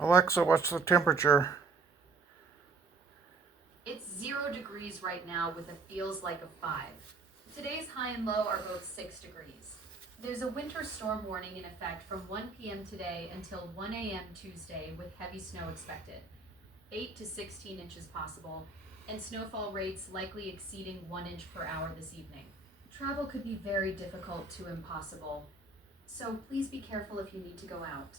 Alexa, what's the temperature? It's 0 degrees right now with a feels like a 5. Today's high and low are both 6 degrees. There's a winter storm warning in effect from 1 p.m. today until 1 a.m. Tuesday with heavy snow expected, 8 to 16 inches possible, and snowfall rates likely exceeding 1 inch per hour this evening. Travel could be very difficult to impossible, so please be careful if you need to go out.